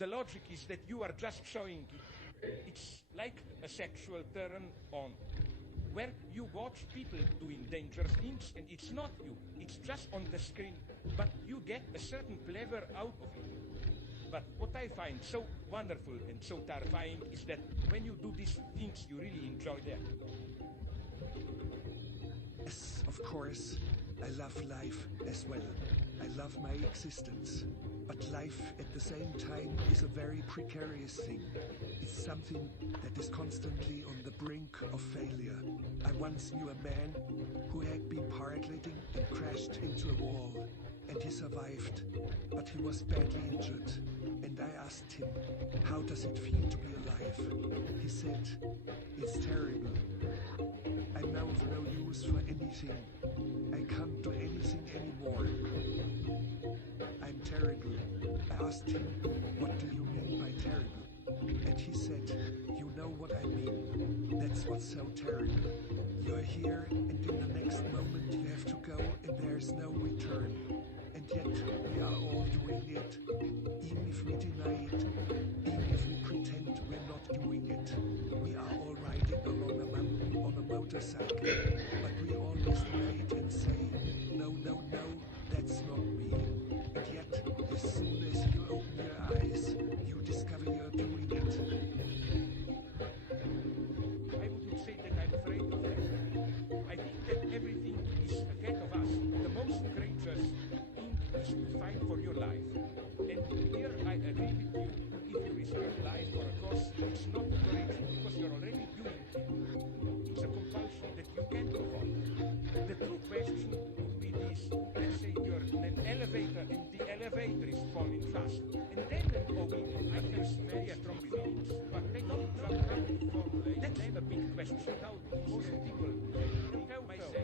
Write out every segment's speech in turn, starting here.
The logic is that you are just showing it. It's like a sexual turn on, where you watch people doing dangerous things and it's not you, it's just on the screen, but you get a certain pleasure out of it. But what I find so wonderful and so terrifying is that when you do these things, you really enjoy them. Yes, of course. I love life as well. I love my existence. But life at the same time is a very precarious thing. It's something that is constantly on the brink of failure. I once knew a man who had been paragliding and crashed into a wall. And he survived, but he was badly injured. And I asked him, how does it feel to be alive? He said, it's terrible. I'm now of no use for anything. I can't do anything anymore. I'm terrible. I asked him, what do you mean by terrible? And he said, you know what I mean. That's what's so terrible. You're here, and in the next moment you have to go, and there's no return. And yet we are all doing it. Even if we deny it, even if we pretend we're not doing it. We are all riding along a mountain on a motorcycle, but we always deny it and say, no, no, no, that's not me. And yet, as soon as you open your eyes, you discover you're doing it. I wouldn't say that I'm afraid of that. I think that everything is ahead of us. The most courageous thing is to fight for your life. And here I agree with you. If you risk your life for a cause, it's not courage because you're already doing it. It's a compulsion that you can't avoid. The true question would be this. Let's say you're in an elevator and the elevator is falling fast. And then I use very strong feelings, but they don't jump out to formulate. That's a big question. How most people tell myself,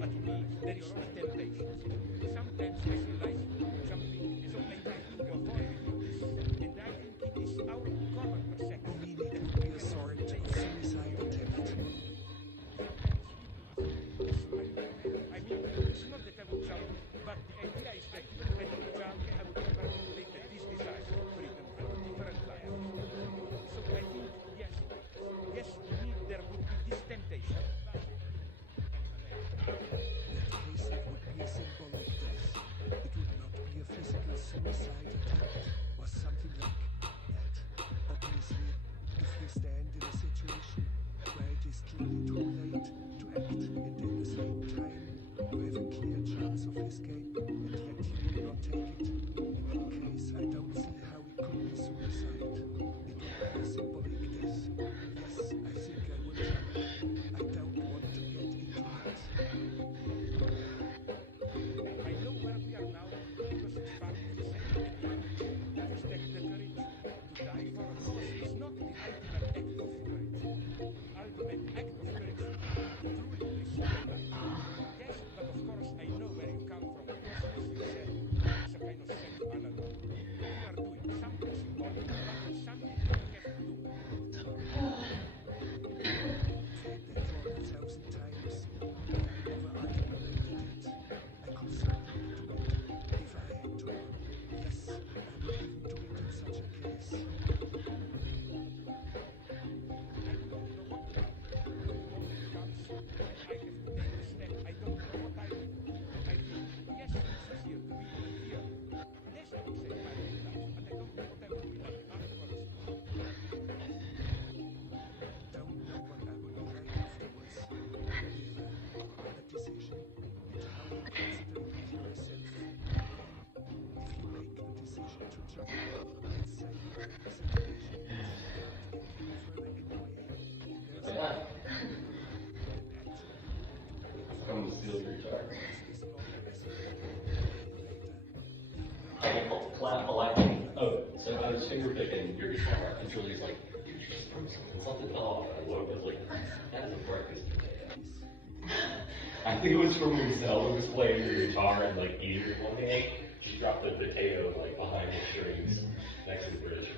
but me, there is no temptation. Sometimes I feel like jumping, so I try to avoid this. And I think it is our common perception. Meaning it would be a sort of suicide attempt. I mean, it's not that I would jump, but the idea is that even if I didn't jump, I would never relate that this desire for freedom from a different life. So I think, yes, indeed, there would be this temptation. In that case, it would be a symbolic death. It would not be a physical suicide attempt or something like that. Obviously, if you stand in a situation where it is clearly too late to act, and at the same time you have a clear chance of escape, and yet you will not take it, in that case, I don't see how it could be suicide. It would be a symbolic death. Yes, I think I would jump. I don't want to get into it. I know where we are now because it's part of the same idea. That is that the courage to die for a cause is not the ultimate act of courage. Ultimate act of courage to truly risk your life. Yes, but of course I know where you come from because as you said, it's a kind of self-analog. You are doing something symbolic, but it's something you have to do. Said that for 1,000 times, but I never articulated it. I could certainly do it if I had to. Yes, I would even do it in such a case. I don't know what to do. The moment comes when I have to take the step. I don't know what I will do. I think, yes, it's easier to be here. Yes, I would say my own life, but I don't know what I will be like afterwards. Don't know what I would be like afterwards. Neither. But the decision and how you consider with yourself. If you make the decision to jump, let's say the situation is not get you further anyway, and there's no then actually Come to steal your guitar. as long as you later. I can clap a lot. Oh, so I was finger picking your guitar, and Julie's like, "You just threw something off." I woke up like, "That is a breakfast today." I think it was from when Zelda was playing your guitar and like eating it one day. She dropped the potato like behind the strings next to the bridge.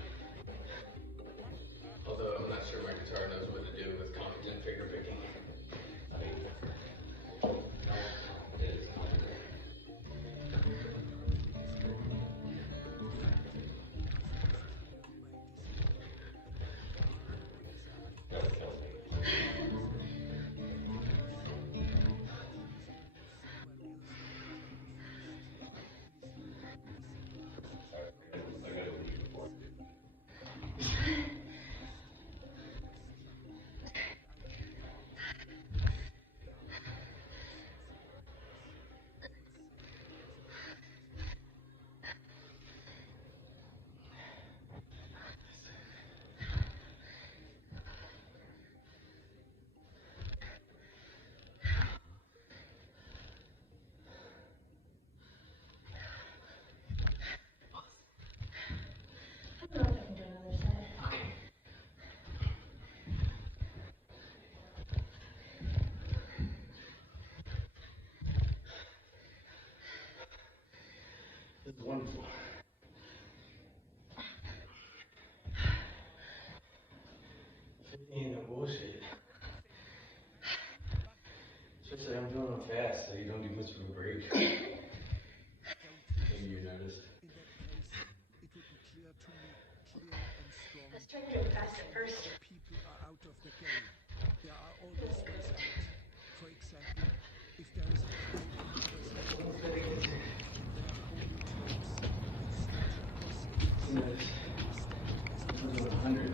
Although I'm not sure my guitar knows what to do with competent finger picking. I mean, it is. Ain't no bullshit. Especially I'm doing them fast, so you don't do much of a break. Maybe you noticed. In that case, it would be clear to me, clear and strong. Let's try to do it fast at first. People are out of the game. There are always ways out. For example, if there is a fight in others' lands, and there are holy terms, it's not a It was 100.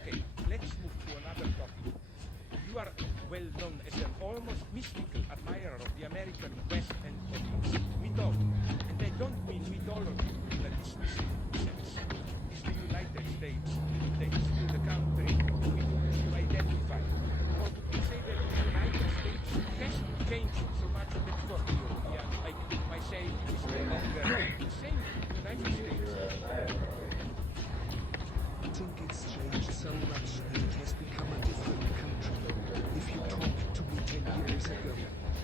Okay, let's move to another topic. You are well known as an almost mystical admirer of the American West and of its mythology. And I don't mean mythology in a dismissive sense. Is the United States the country with which you identify? Or would you say that the United States has changed so much that for Europeans like myself is no longer the same United States? I think it's changed so much that it has become a different country. If you talked to me 10 years ago,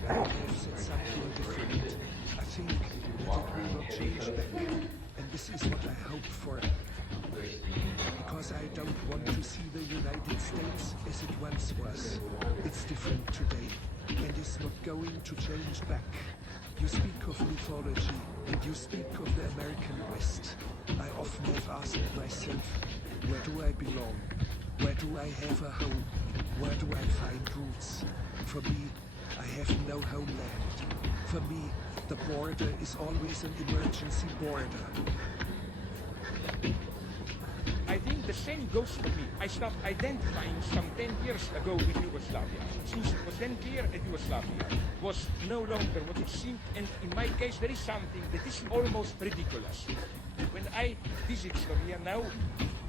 I would have said something different. I think that it will not change back. And this is what I hope for. Because I don't want to see the United States as it once was. It's different today, and it's not going to change back. You speak of mythology, and you speak of the American West. I often have asked myself, where do I belong? Where do I have a home? Where do I find roots? For me, I have no homeland. For me, the border is always an emergency border. I think the same goes for me. I stopped identifying some 10 years ago with Yugoslavia, since it was then clear that Yugoslavia was no longer what it seemed, and in my case there is something that is almost ridiculous. When I visit Slovenia now,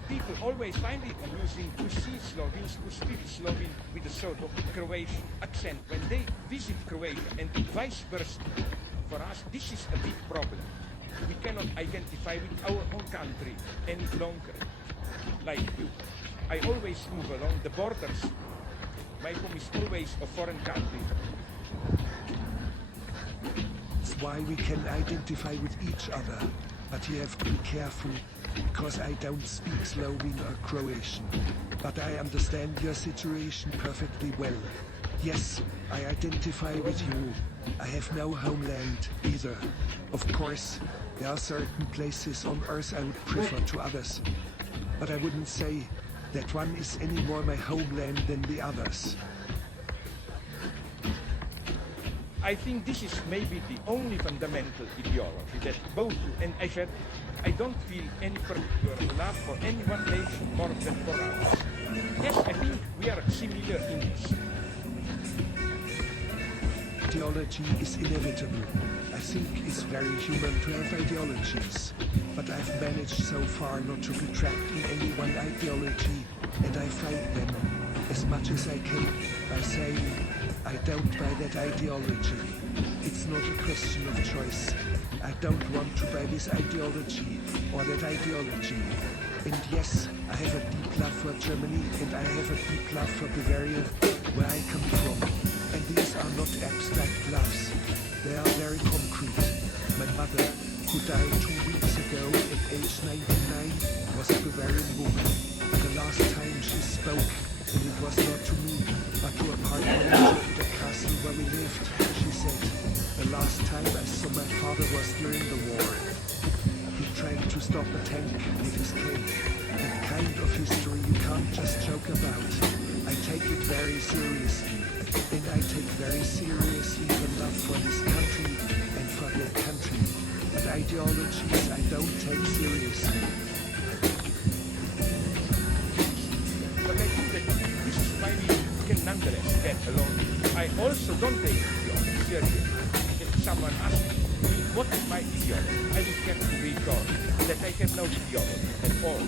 people always find it amusing to see Slovenes who speak Slovene with a sort of Croatian accent when they visit Croatia, and vice versa. For us, this is a big problem. We cannot identify with our own country any longer. Like you, I always move along the borders. My home is always a foreign country. It's why we can identify with each other. But you have to be careful, because I don't speak Slovene or Croatian. But I understand your situation perfectly well. Yes, I identify with you. I have no homeland either. Of course, there are certain places on Earth I would prefer to others. But I wouldn't say that one is any more my homeland than the others. I think this is maybe the only fundamental ideology that both you and I share. I don't feel any particular love for any one nation more than for others. Yes, I think we are similar in this. Ideology is inevitable. I think it's very human to have ideologies. But I've managed so far not to be trapped in any one ideology, and I fight them as much as I can by saying, I don't buy that ideology. It's not a question of choice. I don't want to buy this ideology or that ideology. And yes, I have a deep love for Germany, and I have a deep love for Bavaria, where I come from. And these are not abstract loves. They are very concrete. My mother, who died 2 weeks ago at age 99, was a Bavarian woman. The last time she spoke, and it was not to me, but to a park manager at the castle where we lived, she said, the last time I saw my father was during the war. He tried to stop a tank with his cane. That kind of history you can't just joke about. I take it very seriously. And I take very seriously the love for this country and for their country. But ideologies I don't take seriously. But I think that this is why we can nonetheless get along. I also don't take ideology seriously. If someone asks me what is my ideology, I would have to record that I have no ideology at all.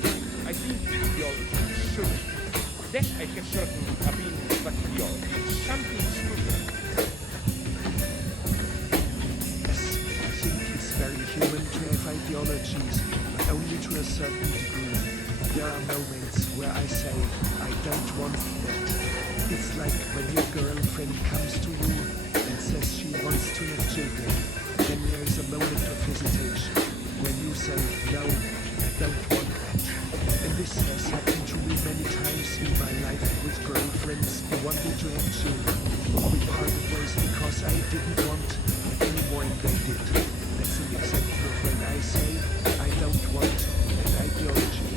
I think ideology should. That I have certain opinions, but ideology is something stupid. Yes, I think it's very human to have ideologies, but only to a certain degree. There are moments where I say, I don't want that. It's like when your girlfriend comes to you and says she wants to have children. Then there is a moment of hesitation. When you say, no, I don't want that. And this has happened to me many times in my life with girlfriends who wanted to have children. We parted ways because I didn't want any more than they did. That's an example of when I say, I don't want an ideology.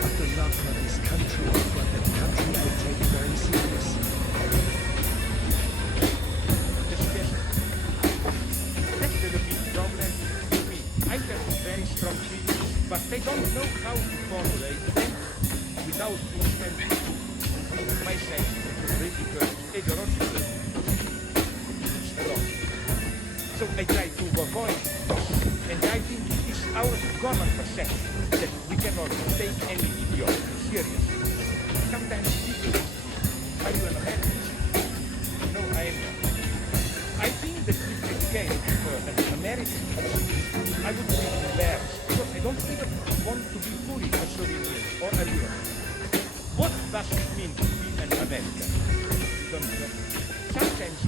But the love for this country, for that country I take very seriously. That's the big problem with me. I have very strong feelings, but they don't know how to formulate them without instead myself political, ideological. So I try to avoid this, and I think it is our common perception that we cannot take any ideology seriously. Sometimes people ask, are you an American? No, I am not. I think that if I became an American, I would be embarrassed because I don't even want to be fully a Slovenian or a European. What does it mean to be an American? You don't know. Sometimes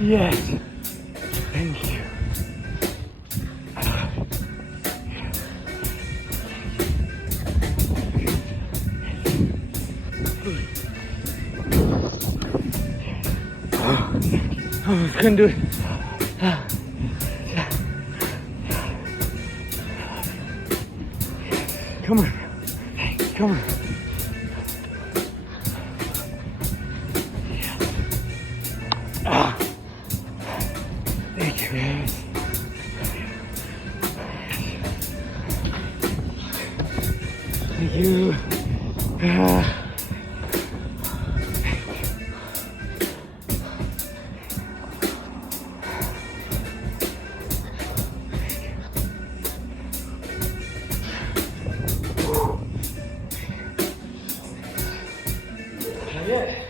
Yes. Thank you. Oh, I couldn't do it. Come on. Come on. Thank you, guys. Thank you. Yeah.